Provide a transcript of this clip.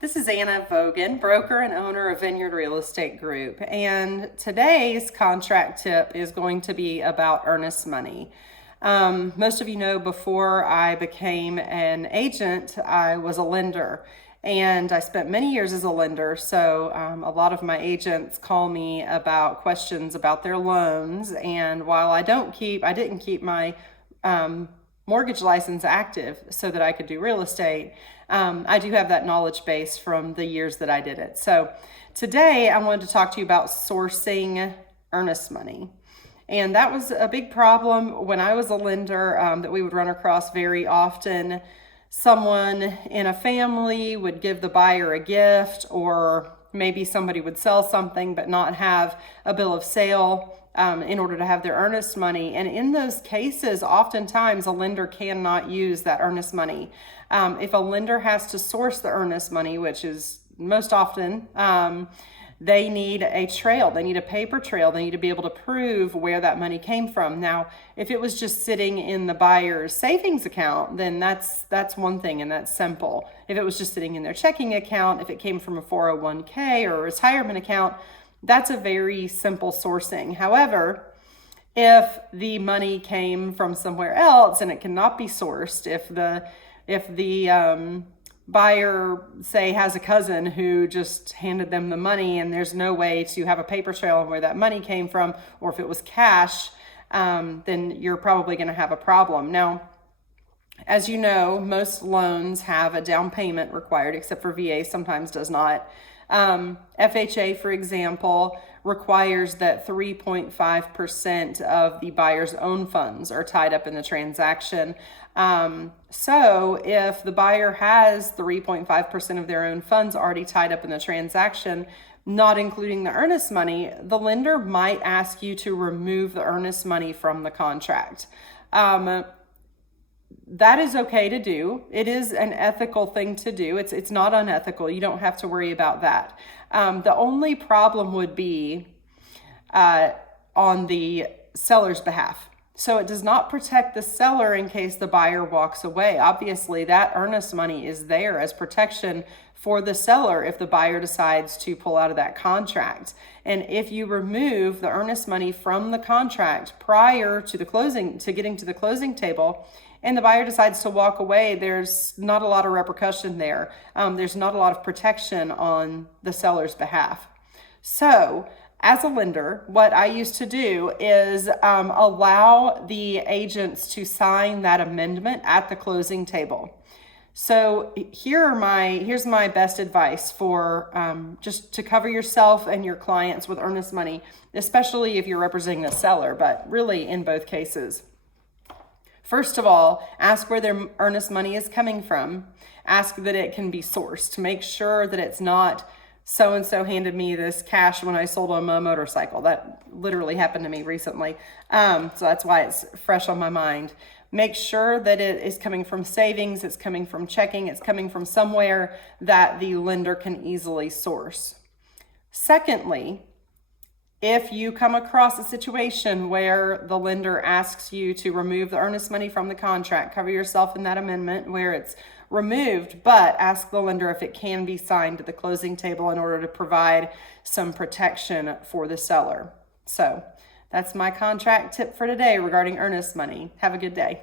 This is Anna Vogan, broker and owner of Vineyard Real Estate Group, and today's contract tip is going to be about earnest money. Most of you know before I became an agent, I was a lender, and I spent many years as a lender, so a lot of my agents call me about questions about their loans, and while I didn't keep my mortgage license active so that I could do real estate. I do have that knowledge base from the years that I did it. So today I wanted to talk to you about sourcing earnest money. And that was a big problem when I was a lender that we would run across very often. Someone in a family would give the buyer a gift, or maybe somebody would sell something but not have a bill of sale in order to have their earnest money. And in those cases, oftentimes a lender cannot use that earnest money. If a lender has to source the earnest money, which is most often, they need a trail. They need a paper trail. They need to be able to prove where that money came from. Now, if it was just sitting in the buyer's savings account, then that's one thing, and that's simple. If it was just sitting in their checking account, if it came from a 401k or a retirement account, that's a very simple sourcing. However, if the money came from somewhere else and it cannot be sourced, if the buyer, say, has a cousin who just handed them the money and there's no way to have a paper trail on where that money came from, or if it was cash, then you're probably going to have a problem. Now, as you know, most loans have a down payment required, except for VA sometimes does not. FHA, for example, requires that 3.5% of the buyer's own funds are tied up in the transaction. So if the buyer has 3.5% of their own funds already tied up in the transaction, not including the earnest money, the lender might ask you to remove the earnest money from the contract. That is okay to do. It is an ethical thing to do. It's not unethical. You don't have to worry about that. The only problem would be on the seller's behalf. So it does not protect the seller in case the buyer walks away. Obviously, that earnest money is there as protection for the seller if the buyer decides to pull out of that contract. And if you remove the earnest money from the contract prior to getting to the closing table, and the buyer decides to walk away, there's not a lot of repercussion there. There's not a lot of protection on the seller's behalf. So, as a lender, what I used to do is allow the agents to sign that amendment at the closing table. So here's my best advice for just to cover yourself and your clients with earnest money, especially if you're representing the seller, but really in both cases. First of all, ask where their earnest money is coming from. Ask that it can be sourced. Make sure that it's not so-and-so handed me this cash when I sold them a motorcycle. That literally happened to me recently. So that's why it's fresh on my mind. Make sure that it is coming from savings, it's coming from checking, it's coming from somewhere that the lender can easily source. Secondly, if you come across a situation where the lender asks you to remove the earnest money from the contract, cover yourself in that amendment where it's removed, but ask the lender if it can be signed at the closing table in order to provide some protection for the seller. So that's my contract tip for today regarding earnest money. Have a good day.